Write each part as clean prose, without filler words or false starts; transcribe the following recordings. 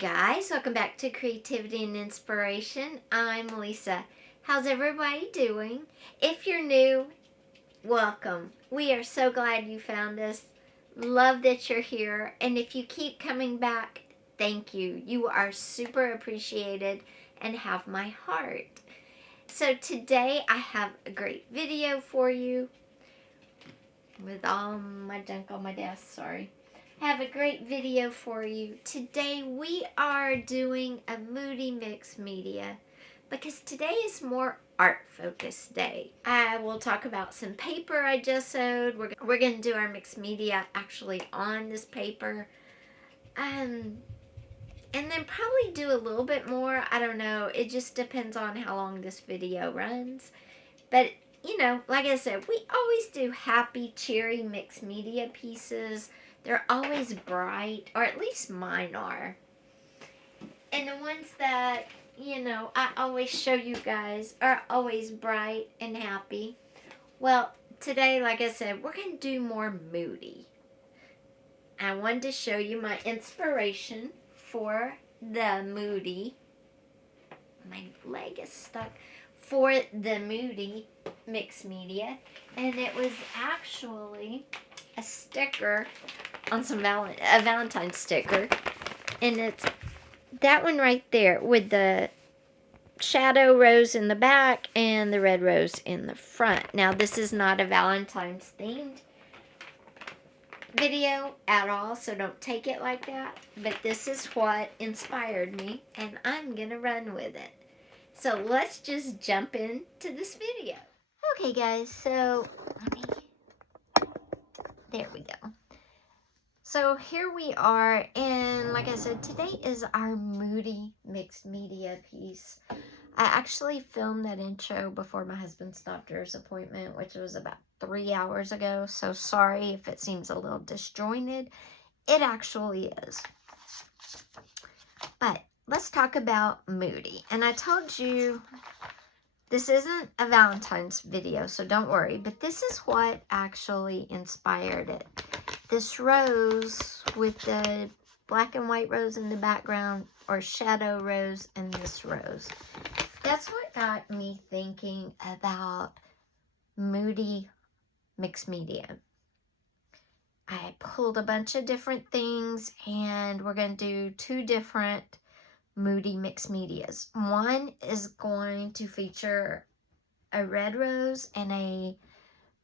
guys, welcome back to Creativity and Inspiration. I'm Lisa. How's everybody doing? If you're new, welcome. We are so glad you found us. Love that you're here. And if you keep coming back, thank you. You are super appreciated and have my heart. So today I have a great video for you with all my junk on my desk, sorry. Have a great video for you. Today we are doing a Moody mixed media because today is more art focused day. I will talk about some paper I just sewed. We're going to do our mixed media actually on this paper. And then probably do a little bit more. I don't know. It just depends on how long this video runs. But you know, like I said, we always do happy, cheery mixed media pieces. They're always bright, or at least mine are. And the ones that, you know, I always show you guys are always bright and happy. Well, today, like I said, we're going to do more Moody. I wanted to show you my inspiration for the Moody. My leg is stuck. For the Moody mixed media. And it was actually a sticker on some a Valentine sticker, and it's that one right there with the shadow rose in the back and the red rose in the front. Now this is not a Valentine's themed video at all, so don't take it like that, but this is what inspired me and I'm gonna run with it. So let's just jump into this video. Okay guys, so there we go. So here we are, and like I said, today is our Moody mixed media piece. I actually filmed that intro before my husband's doctor's appointment, which was about 3 hours ago, so sorry if it seems a little disjointed. It actually is. But let's talk about Moody. And I told you this isn't a Valentine's video, so don't worry, but this is what actually inspired it. This rose with the black and white rose in the background, or shadow rose, and this rose. That's what got me thinking about Moody mixed media. I pulled a bunch of different things, and we're going to do 2 different Moody mixed medias. One is going to feature a red rose and a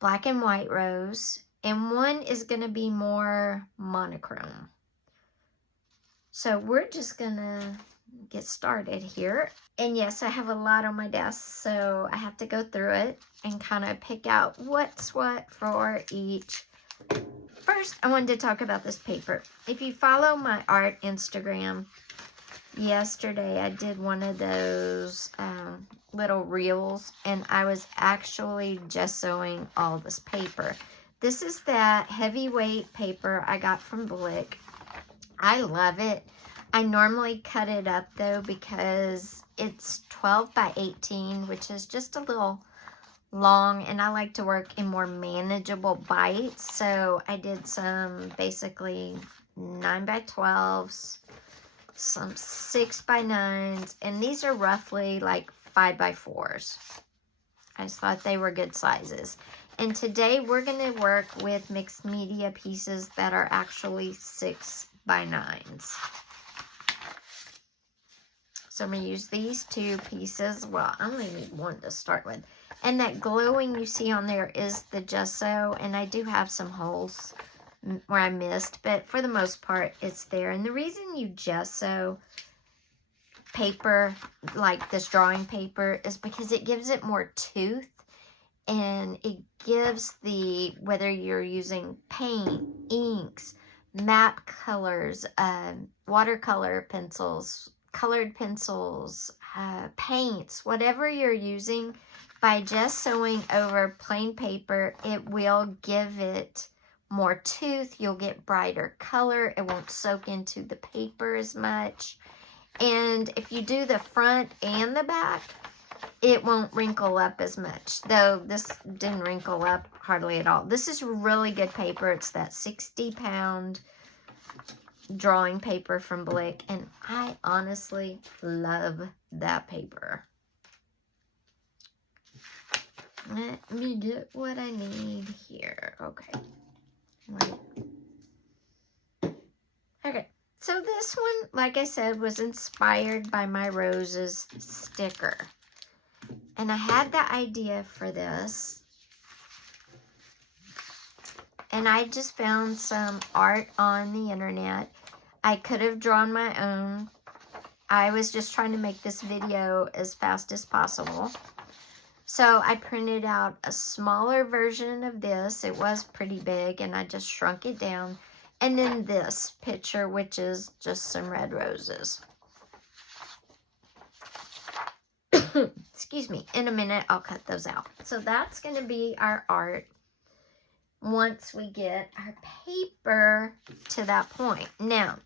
black and white rose. And one is going to be more monochrome. So we're just going to get started here. And yes, I have a lot on my desk, so I have to go through it and kind of pick out what's what for each. First, I wanted to talk about this paper. If you follow my art Instagram, yesterday I did one of those little reels, and I was actually gessoing all this paper. This is that heavyweight paper I got from Blick. I love it. I normally cut it up though because it's 12 by 18, which is just a little long, and I like to work in more manageable bites. So I did some basically 9 by 12s, some 6 by 9s, and these are roughly like 5 by 4s. I just thought they were good sizes. And today we're going to work with mixed media pieces that are actually 6 by 9s. So I'm going to use these 2 pieces. Well, I only need one to start with. And that glowing you see on there is the gesso. And I do have some holes where I missed, but for the most part it's there. And the reason you gesso paper like this drawing paper is because it gives it more tooth. And it gives whether you're using paint, inks, map colors, watercolor pencils, colored pencils, paints, whatever you're using, by just sewing over plain paper, it will give it more tooth. You'll get brighter color. It won't soak into the paper as much. And if you do the front and the back, it won't wrinkle up as much, though this didn't wrinkle up hardly at all. This is really good paper. It's that 60-pound drawing paper from Blick, and I honestly love that paper. Let me get what I need here. Okay. Right. Okay. So this one, like I said, was inspired by my roses sticker. And I had the idea for this. And I just found some art on the internet. I could have drawn my own. I was just trying to make this video as fast as possible. So I printed out a smaller version of this. It was pretty big, and I just shrunk it down. And then this picture, which is just some red roses. Excuse me. In a minute, I'll cut those out. So that's going to be our art once we get our paper to that point. Now,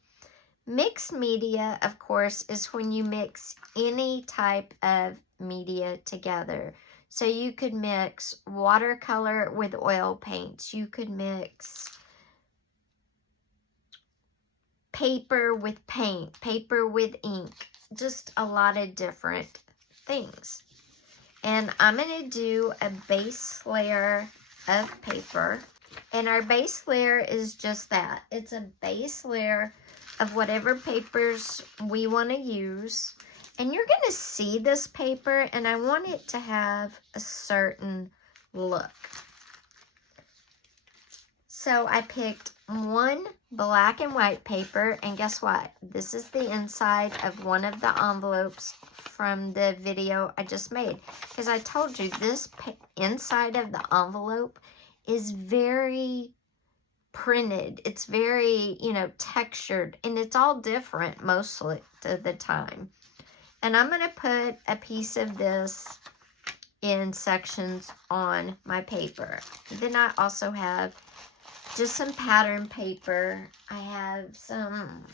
mixed media, of course, is when you mix any type of media together. So you could mix watercolor with oil paints. You could mix paper with paint, paper with ink, just a lot of different things. And I'm going to do a base layer of paper. And our base layer is just that. It's a base layer of whatever papers we want to use. And you're going to see this paper, and I want it to have a certain look. So I picked one black and white paper, and guess what? This is the inside of one of the envelopes from the video I just made. Because I told you, this inside of the envelope is very printed. It's very, textured, and it's all different most of the time. And I'm going to put a piece of this in sections on my paper. Then I also have just some pattern paper. I have some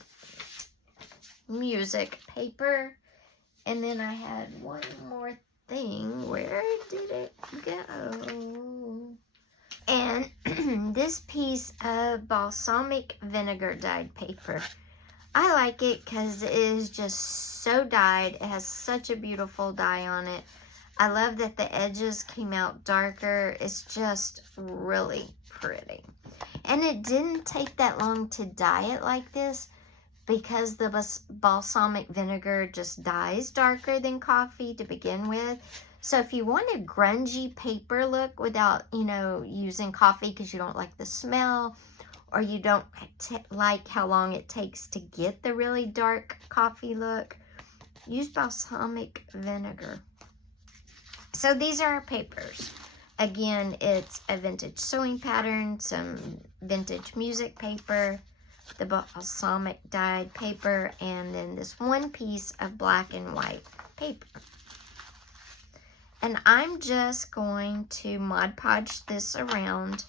music paper. And then I had one more thing. Where did it go? And this piece of balsamic vinegar dyed paper. I like it because it is just so dyed. It has such a beautiful dye on it. I love that the edges came out darker. It's just really pretty. And it didn't take that long to dye it like this because the balsamic vinegar just dyes darker than coffee to begin with. So if you want a grungy paper look without, using coffee because you don't like the smell, or you don't like how long it takes to get the really dark coffee look, use balsamic vinegar. So these are our papers. Again, it's a vintage sewing pattern, some vintage music paper, the balsamic dyed paper, and then this one piece of black and white paper. And I'm just going to Mod Podge this around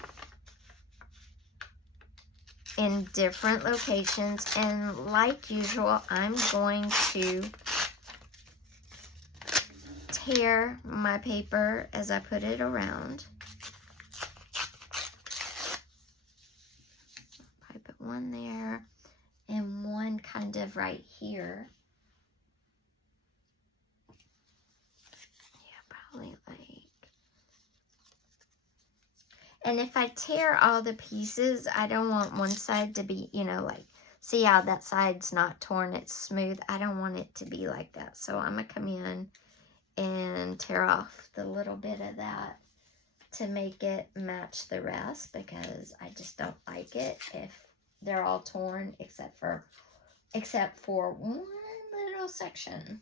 in different locations, and like usual, I'm going to tear my paper as I put it around. I put one there and one kind of right here. Yeah, probably like. And if I tear all the pieces, I don't want one side to be, see how that side's not torn, it's smooth. I don't want it to be like that. So I'm going to come in and tear off the little bit of that to make it match the rest, because I just don't like it if they're all torn except for one little section.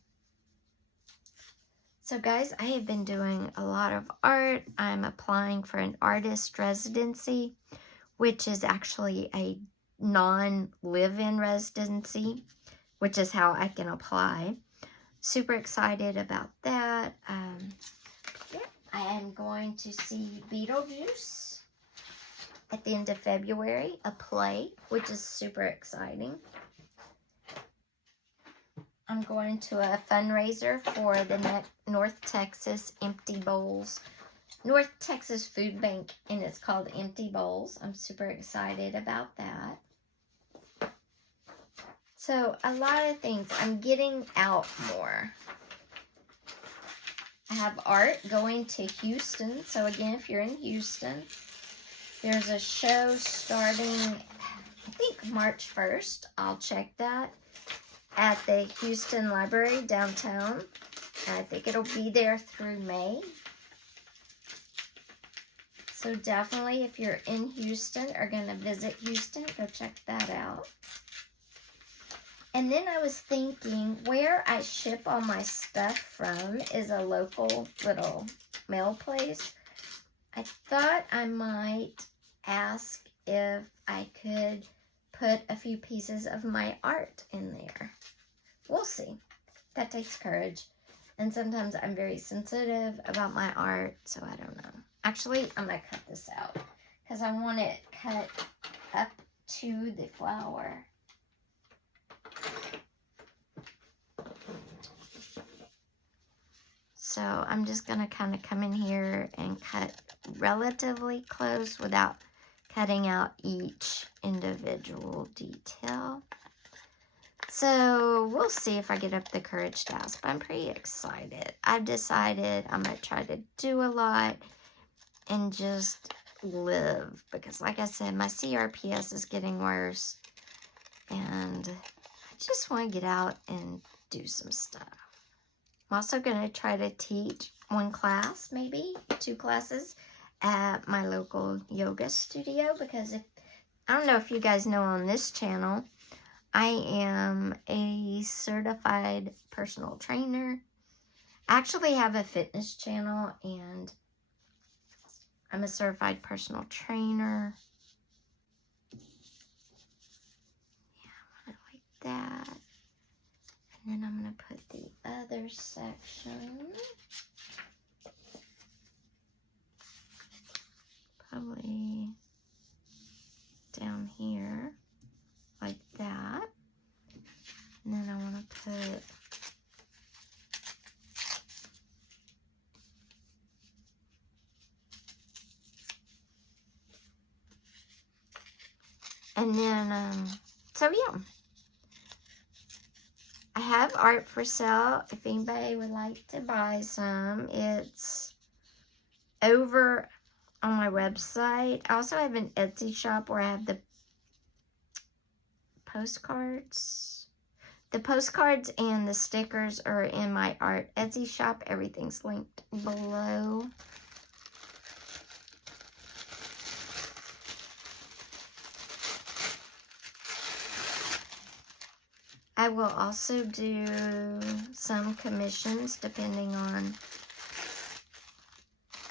So guys, I have been doing a lot of art. I'm applying for an artist residency, which is actually a non-live-in residency, which is how I can apply. Super excited about that. Yeah, I am going to see Beetlejuice at the end of February, a play, which is super exciting. I'm going to a fundraiser for the North Texas Empty Bowls, North Texas Food Bank, and it's called Empty Bowls. I'm super excited about that. So a lot of things. I'm getting out more. I have art going to Houston. So again, if you're in Houston, there's a show starting, I think, March 1st. I'll check that at the Houston Library downtown. And I think it'll be there through May. So definitely, if you're in Houston or going to visit Houston, go check that out. And then I was thinking, where I ship all my stuff from is a local little mail place. I thought I might ask if I could put a few pieces of my art in there. We'll see. That takes courage. And sometimes I'm very sensitive about my art, so I don't know. Actually, I'm going to cut this out because I want it cut up to the flower. So I'm just going to kind of come in here and cut relatively close without cutting out each individual detail. So we'll see if I get up the courage to ask, but I'm pretty excited. I've decided I'm going to try to do a lot and just live because, like I said, my CRPS is getting worse and I just want to get out and do some stuff. I'm also going to try to teach one class, maybe 2 classes at my local yoga studio because I don't know if you guys know, on this channel, I am a certified personal trainer. I actually have a fitness channel and I'm a certified personal trainer. Yeah, I want it like that. And then I'm going to put the other section, probably down here, like that. And then I want to put so yeah. I have art for sale if anybody would like to buy some. It's over on my website. I also have an Etsy shop where I have the postcards. The postcards and the stickers are in my art Etsy shop. Everything's linked below. I will also do some commissions depending on...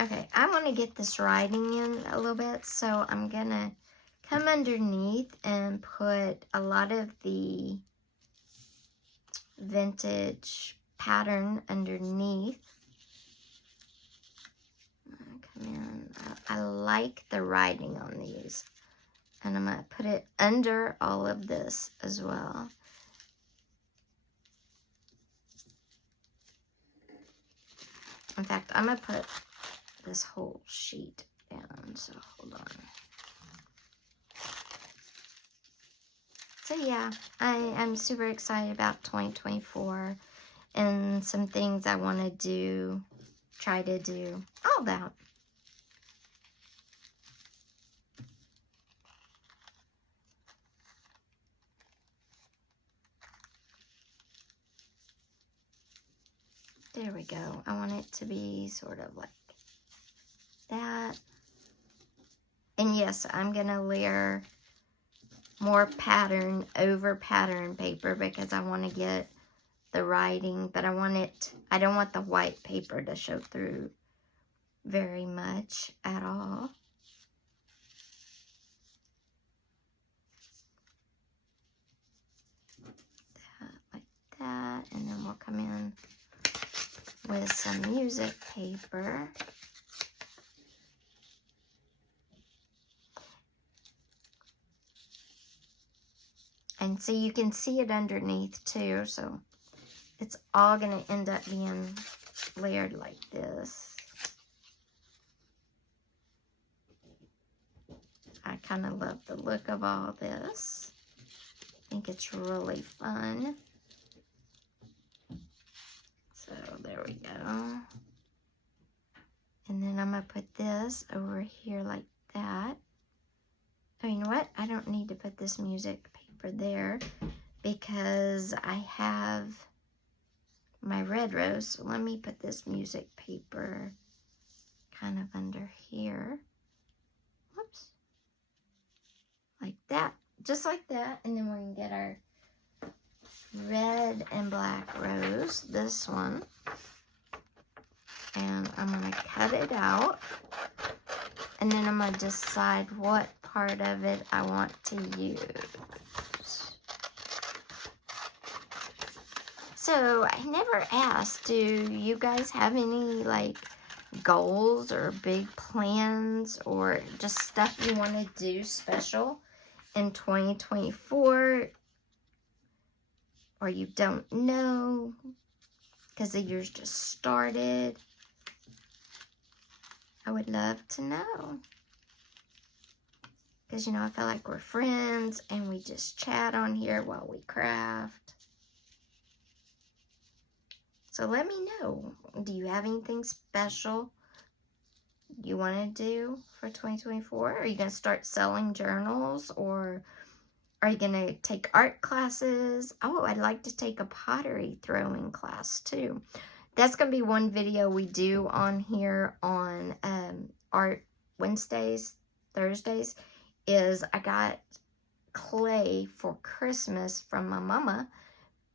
Okay, I want to get this writing in a little bit, so I'm going to come underneath and put a lot of the vintage pattern underneath. Come in. I like the writing on these. And I'm going to put it under all of this as well. In fact, I'm going to put this whole sheet down, so hold on. So yeah, I'm super excited about 2024 and some things I want to do, try to do, all that. There we go. I want it to be sort of like that. And yes, I'm going to layer more pattern over pattern paper because I want to get the writing, but I don't want the white paper to show through very much at all. Like that, and then we'll come in with some music paper. And so you can see it underneath too, so it's all going to end up being layered like this. I kind of love the look of all this. think it's really fun. So there we go. And then I'm going to put this over here like that. Oh, you know what? I don't need to put this music paper there because I have my red rose. So let me put this music paper kind of under here. Whoops. Like that. Just like that. And then we can get our red and black rose. This one. And I'm going to cut it out. And then I'm going to decide what part of it I want to use. So I never asked, do you guys have any like goals or big plans or just stuff you want to do special in 2024? Or you don't know because the year's just started? I would love to know. Because, you know, I feel like we're friends and we just chat on here while we craft. So let me know. Do you have anything special you want to do for 2024? Are you going to start selling journals? Or are you going to take art classes? Oh, I'd like to take a pottery throwing class too. That's going to be one video we do on here on Art Wednesdays, Thursdays, is I got clay for Christmas from my mama,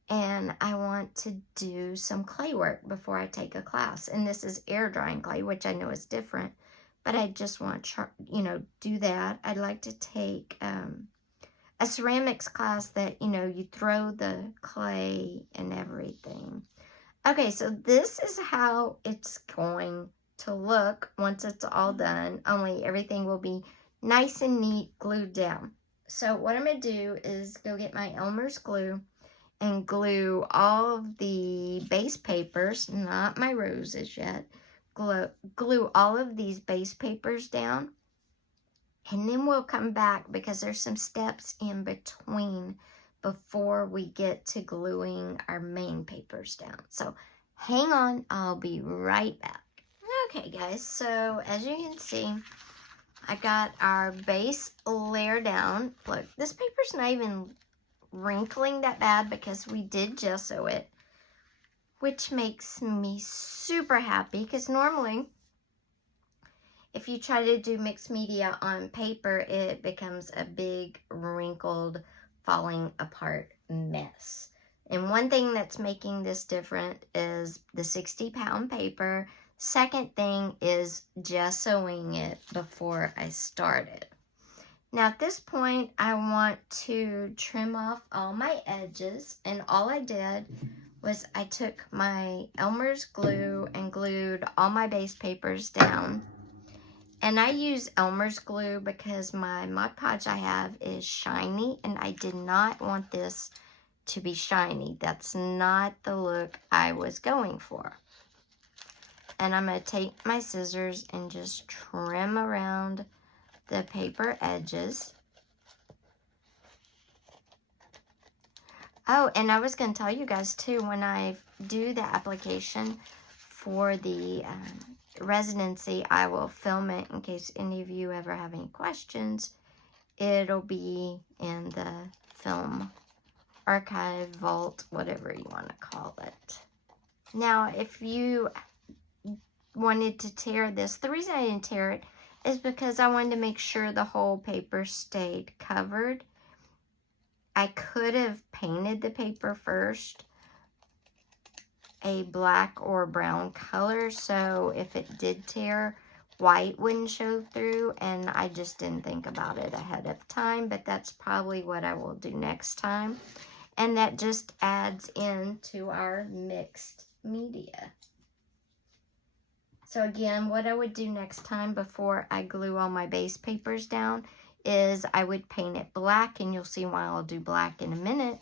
and I want to do some clay work before I take a class. And this is air drying clay, which I know is different, but I just want to, you know, do that. I'd like to take a ceramics class that, you know, you throw the clay and everything. Okay, so this is how it's going to look once it's all done, only everything will be nice and neat glued down. So what I'm going to do is go get my Elmer's glue and glue all of the base papers, not my roses yet, glue all of these base papers down, and then we'll come back because there's some steps in between before we get to gluing our main papers down. So hang on, I'll be right back. Okay guys, so as you can see, I got our base layer down. Look, this paper's not even wrinkling that bad because we did gesso it, which makes me super happy because normally if you try to do mixed media on paper, it becomes a big wrinkled falling apart mess. And one thing that's making this different is the 60-pound paper. Second thing is gessoing it before I start it. Now at this point, I want to trim off all my edges, and all I did was I took my Elmer's glue and glued all my base papers down. And I use Elmer's glue because my Mod Podge I have is shiny, and I did not want this to be shiny. That's not the look I was going for. And I'm going to take my scissors and just trim around the paper edges. Oh, and I was going to tell you guys too, when I do the application for the residency, I will film it in case any of you ever have any questions. It'll be in the film archive vault, whatever you want to call it. Now, if you wanted to tear this, the reason I didn't tear it is because I wanted to make sure the whole paper stayed covered. I could have painted the paper first a black or brown color, so if it did tear, white wouldn't show through, and I just didn't think about it ahead of time, but that's probably what I will do next time. And that just adds into our mixed media. So again, what I would do next time before I glue all my base papers down is I would paint it black, and you'll see why I'll do black in a minute.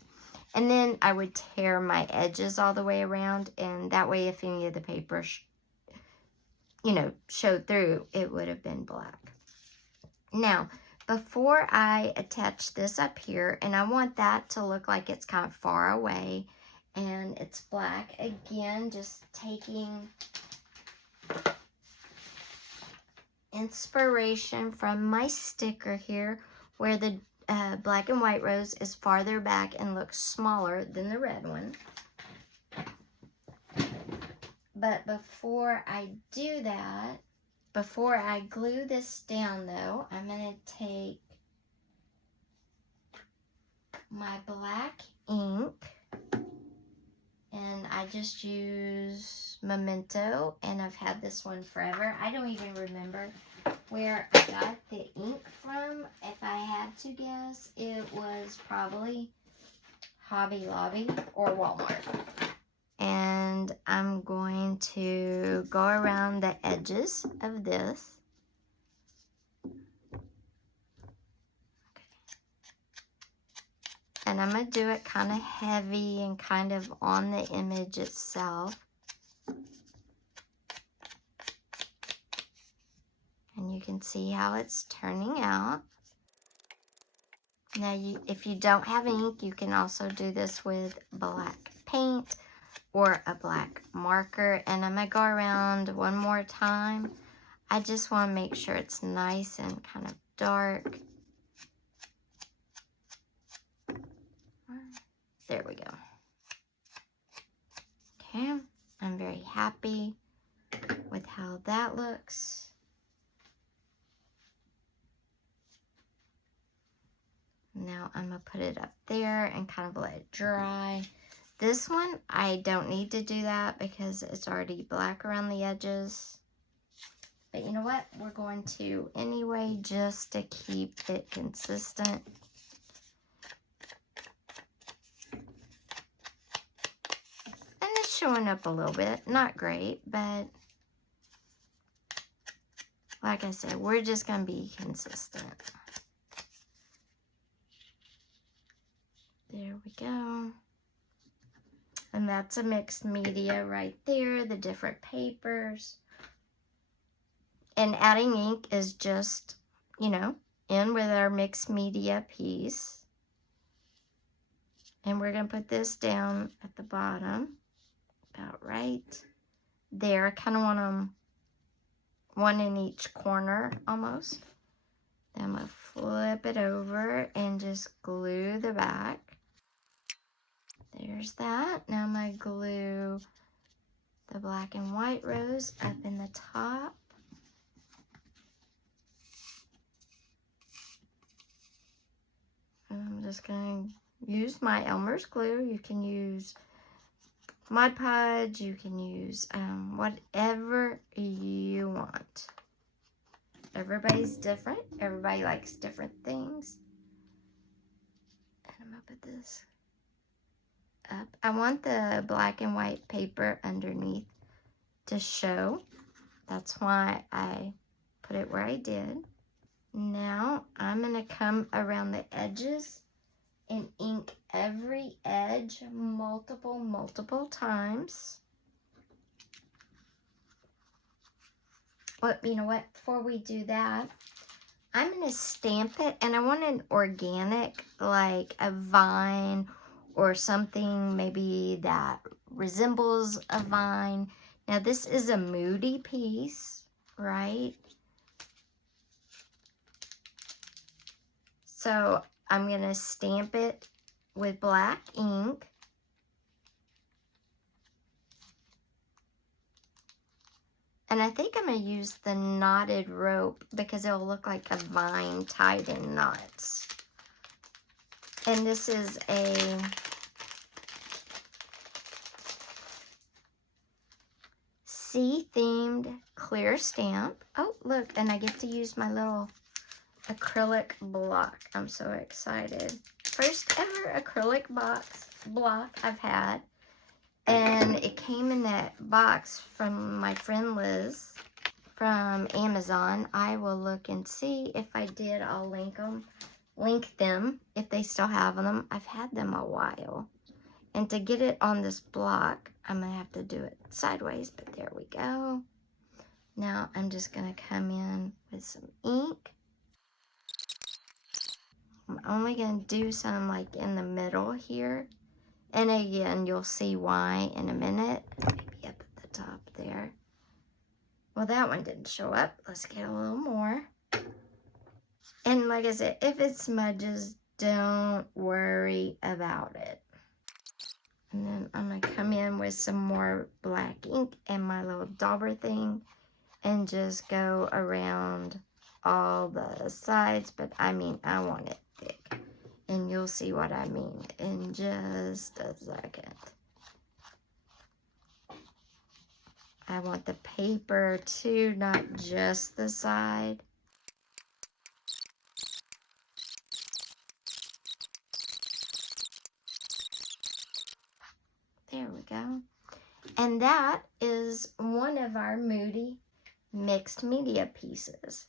And then I would tear my edges all the way around, and that way if any of the paper, you know, showed through, it would have been black. Now, before I attach this up here, and I want that to look like it's kind of far away, and it's black. Again, just taking inspiration from my sticker here, where the black and white rose is farther back and looks smaller than the red one. But before I do that, before I glue this down though, I'm going to take my black ink, and I just use Memento, and I've had this one forever. I don't even remember where I got the ink from. If I had to guess, it was probably Hobby Lobby or Walmart. And I'm going to go around the edges of this. Okay. And I'm going to do it kind of heavy and kind of on the image itself. And you can see how it's turning out. Now, if you don't have ink, you can also do this with black paint or a black marker. And I'm going to go around one more time. I just want to make sure it's nice and kind of dark. There we go. Okay, I'm very happy with how that looks. Now I'm going to put it up there and kind of let it dry. This one, I don't need to do that because it's already black around the edges. But you know what? We're going to anyway, just to keep it consistent. And it's showing up a little bit. Not great, but like I said, we're just going to be consistent. There we go. And that's a mixed media right there, the different papers. And adding ink is just, you know, in with our mixed media piece. And we're going to put this down at the bottom, about right there. I kind of want them one in each corner almost. Then I'm going to flip it over and just glue the back. There's that. Now I'm going to glue the black and white rose up in the top. And I'm just going to use my Elmer's glue. You can use Mod Podge. You can use whatever you want. Everybody's different. Everybody likes different things. And I'm going to put this up. I want the black and white paper underneath to show. That's why I put it where I did. Now I'm going to come around the edges and ink every edge multiple times. But you know what? Before we do that, I'm going to stamp it, and I want an organic, like a vine or something maybe that resembles a vine. Now this is a Moody piece, right? So I'm going to stamp it with black ink. And I think I'm going to use the knotted rope because it'll look like a vine tied in knots. And this is a sea-themed clear stamp. Oh, look, and I get to use my little acrylic block. I'm so excited. First ever acrylic block I've had. And it came in that box from my friend Liz from Amazon. I will look and see. If I did, I'll link them if they still have them. I've had them a while. And to get it on this block, I'm going to have to do it sideways, but there we go. Now I'm just going to come in with some ink. I'm only going to do some like in the middle here. And again, you'll see why in a minute. Maybe up at the top there. Well, that one didn't show up. Let's get a little more. And like I said, if it smudges, don't worry about it. And then I'm going to come in with some more black ink and my little dauber thing and just go around all the sides. But I mean, I want it thick. And you'll see what I mean in just a second. I want the paper too, not just the side. There we go. And that is one of our Moody mixed media pieces.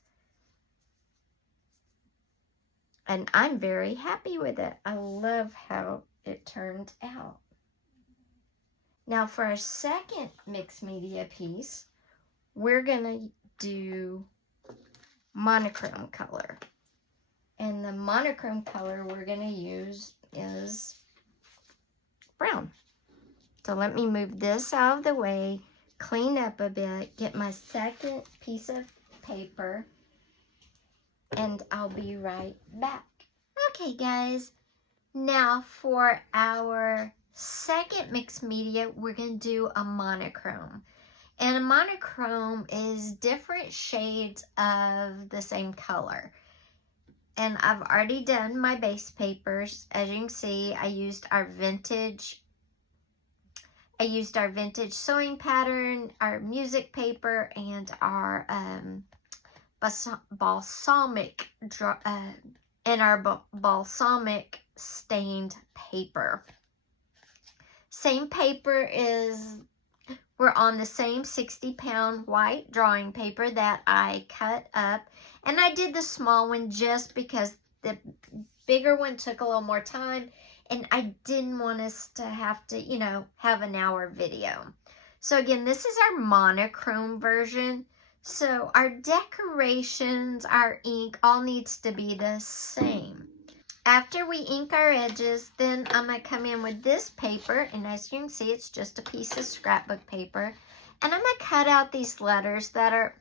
And I'm very happy with it. I love how it turned out. Now for our second mixed media piece, we're gonna do monochrome color. And the monochrome color we're gonna use is brown. So let me move this out of the way, clean up a bit, get my second piece of paper, and I'll be right back. Okay guys, now for our second mixed media, we're going to do a monochrome. And a monochrome is different shades of the same color. And I've already done my base papers. As you can see, I used our vintage sewing pattern, our music paper, and our balsamic stained paper. Same paper we're on the same 60-pound white drawing paper that I cut up. And I did the small one just because the bigger one took a little more time. And I didn't want us to have to, you know, have an hour video. So again, this is our monochrome version. So our decorations, our ink, all needs to be the same. After we ink our edges, then I'm going to come in with this paper. And as you can see, it's just a piece of scrapbook paper. And I'm going to cut out these letters that are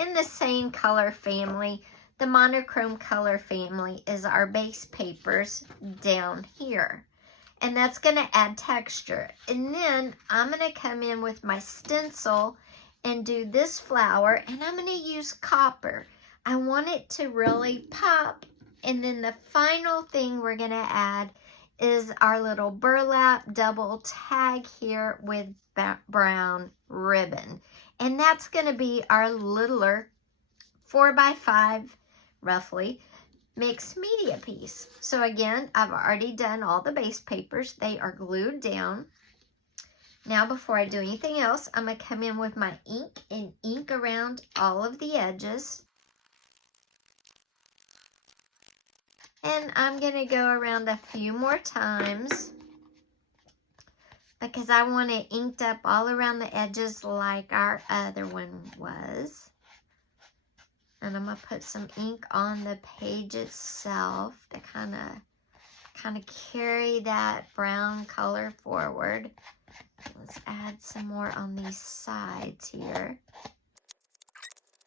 in the same color family. The monochrome color family is our base papers down here. And that's going to add texture. And then I'm going to come in with my stencil and do this flower. And I'm going to use copper. I want it to really pop. And then the final thing we're going to add is our little burlap double tag here with brown ribbon. And that's going to be our littler 4x5, roughly, mixed media piece. So again, I've already done all the base papers. They are glued down. Now before I do anything else, I'm going to come in with my ink and ink around all of the edges. And I'm going to go around a few more times because I want it inked up all around the edges like our other one was. And I'm going to put some ink on the page itself to kind of carry that brown color forward. Let's add some more on these sides here.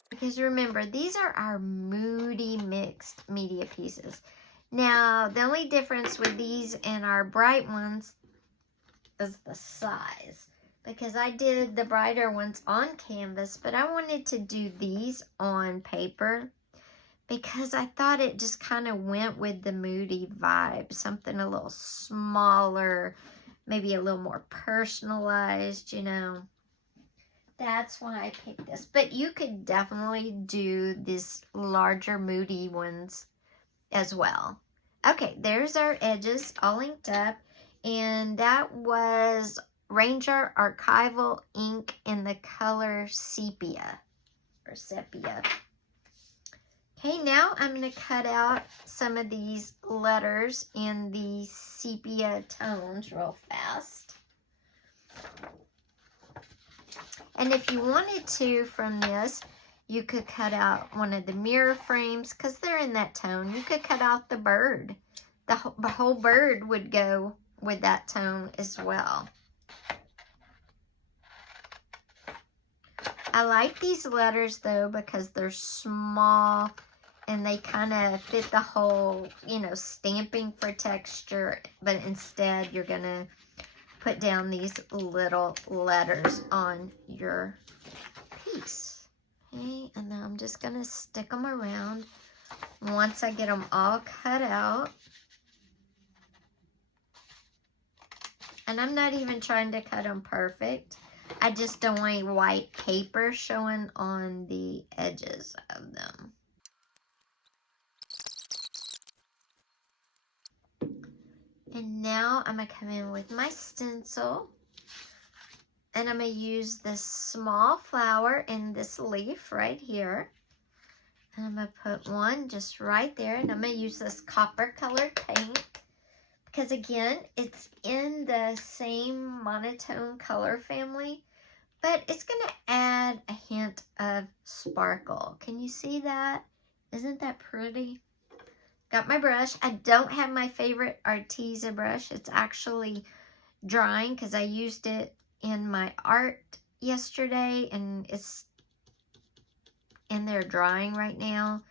Because remember, these are our Moody mixed media pieces. Now, the only difference with these and our bright ones is the size. Because I did the brighter ones on canvas, but I wanted to do these on paper because I thought it just kind of went with the Moody vibe. Something a little smaller, maybe a little more personalized, you know. That's why I picked this. But you could definitely do these larger Moody ones as well. Okay, there's our edges all inked up. And that was Ranger Archival ink in the color sepia. Or sepia. Okay, now I'm going to cut out some of these letters in the sepia tones real fast. And if you wanted to from this, You could cut out one of the mirror frames because they're in that tone. You could cut out the bird. The whole bird would go with that tone as well. I like these letters though because they're small and they kind of fit the whole, you know, stamping for texture, but instead you're going to put down these little letters on your piece. Okay, and then I'm just going to stick them around once I get them all cut out. And I'm not even trying to cut them perfect. I just don't want white paper showing on the edges of them. And now I'm going to come in with my stencil. And I'm going to use this small flower in this leaf right here. And I'm going to put one just right there. And I'm going to use this copper colored paint. Because again, it's in the same monotone color family. But it's going to add a hint of sparkle. Can you see that? Isn't that pretty? Got my brush. I don't have my favorite Arteza brush. It's actually drying because I used it in my art yesterday. And it's in there drying right now.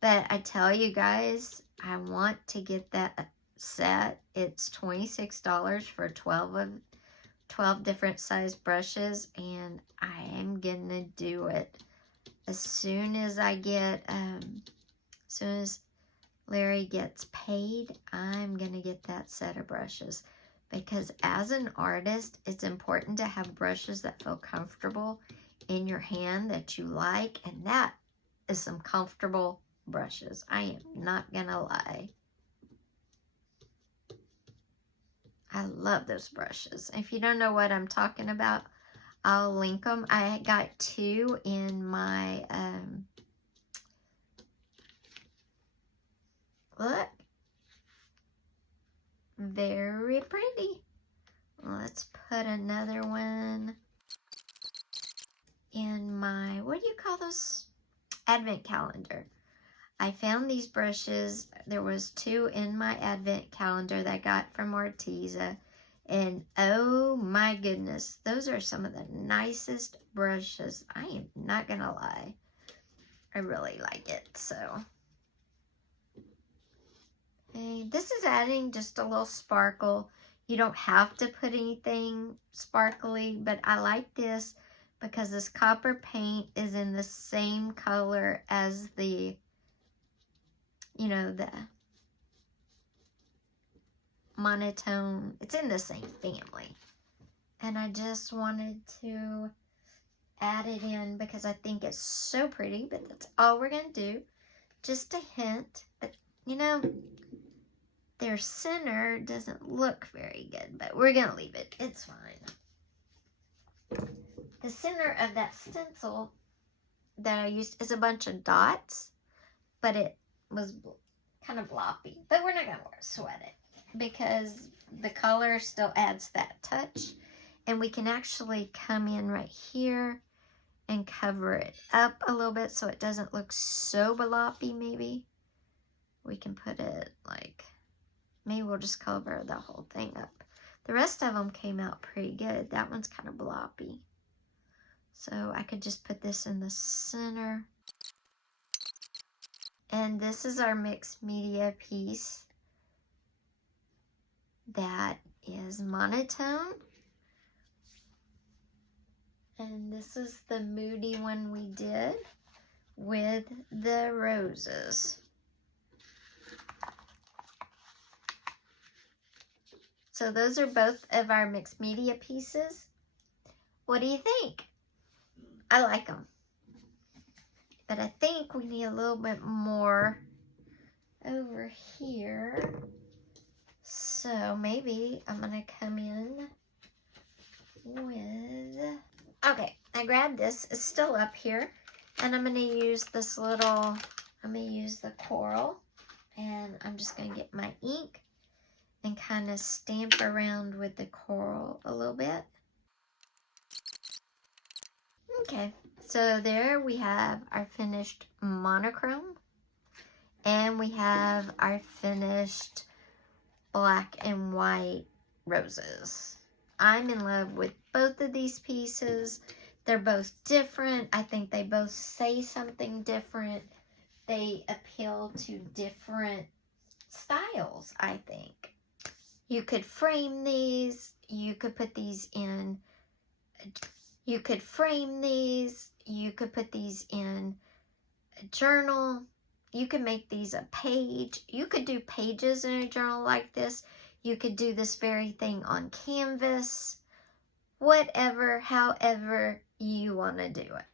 But I tell you guys, I want to get that set. It's $26 for 12 different size brushes, and I am gonna do it as soon as I get as soon as Larry gets paid. I'm gonna get that set of brushes because as an artist, it's important to have brushes that feel comfortable in your hand, that you like, and that is some comfortable brushes. I am not gonna lie. I love those brushes. If you don't know what I'm talking about, I'll link them. I got 2 in my, look. Very pretty. Let's put another one in my, what do you call those? Advent calendar. I found these brushes. There was 2 in my advent calendar that I got from Arteza. And oh my goodness, those are some of the nicest brushes. I am not going to lie. I really like it. So, okay, this is adding just a little sparkle. You don't have to put anything sparkly, but I like this because this copper paint is in the same color as the, you know, the monotone. It's in the same family. And I just wanted to add it in because I think it's so pretty, but that's all we're going to do. Just a hint. But, you know, their center doesn't look very good, but we're going to leave it. It's fine. The center of that stencil that I used is a bunch of dots, but it was kind of bloppy. But we're not going to sweat it because the color still adds that touch. And we can actually come in right here and cover it up a little bit so it doesn't look so bloppy maybe. We can put it like, maybe we'll just cover the whole thing up. The rest of them came out pretty good. That one's kind of bloppy. So I could just put this in the center. And this is our mixed media piece that is monotone. And this is the Moody one we did with the roses. So those are both of our mixed media pieces. What do you think? I like them. But I think we need a little bit more over here. So maybe I'm going to come in with... Okay, I grabbed this. It's still up here. And I'm going to use this little... I'm going to use the coral. And I'm just going to get my ink and kind of stamp around with the coral a little bit. Okay, so there we have our finished monochrome, and we have our finished black and white roses. I'm in love with both of these pieces. They're both different. I think they both say something different. They appeal to different styles, I think. You could frame these. You could put these in. You could frame these. You could put these in a journal. You could make these a page. You could do pages in a journal like this. You could do this very thing on canvas. Whatever, however you want to do it.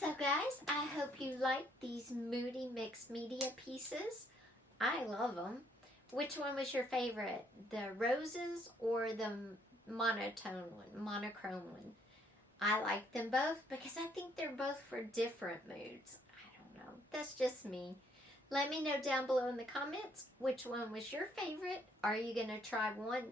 So guys, I hope you like these Moody mixed media pieces. I love them. Which one was your favorite? The roses or the monotone one, monochrome one? I like them both because I think they're both for different moods. I don't know. That's just me. Let me know down below in the comments which one was your favorite. Are you going to try one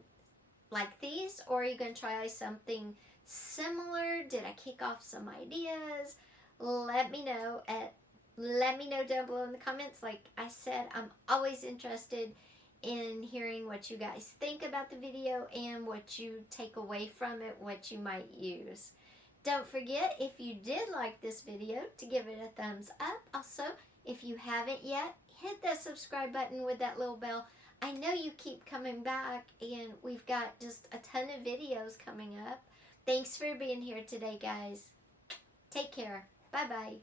like these, or are you going to try something similar? Did I kick off some ideas? Let me know down below in the comments. Like I said, I'm always interested in hearing what you guys think about the video and what you take away from it, what you might use. Don't forget, if you did like this video, to give it a thumbs up. Also, if you haven't yet, hit that subscribe button with that little bell. I know you keep coming back, and we've got just a ton of videos coming up. Thanks for being here today, guys. Take care. Bye-bye.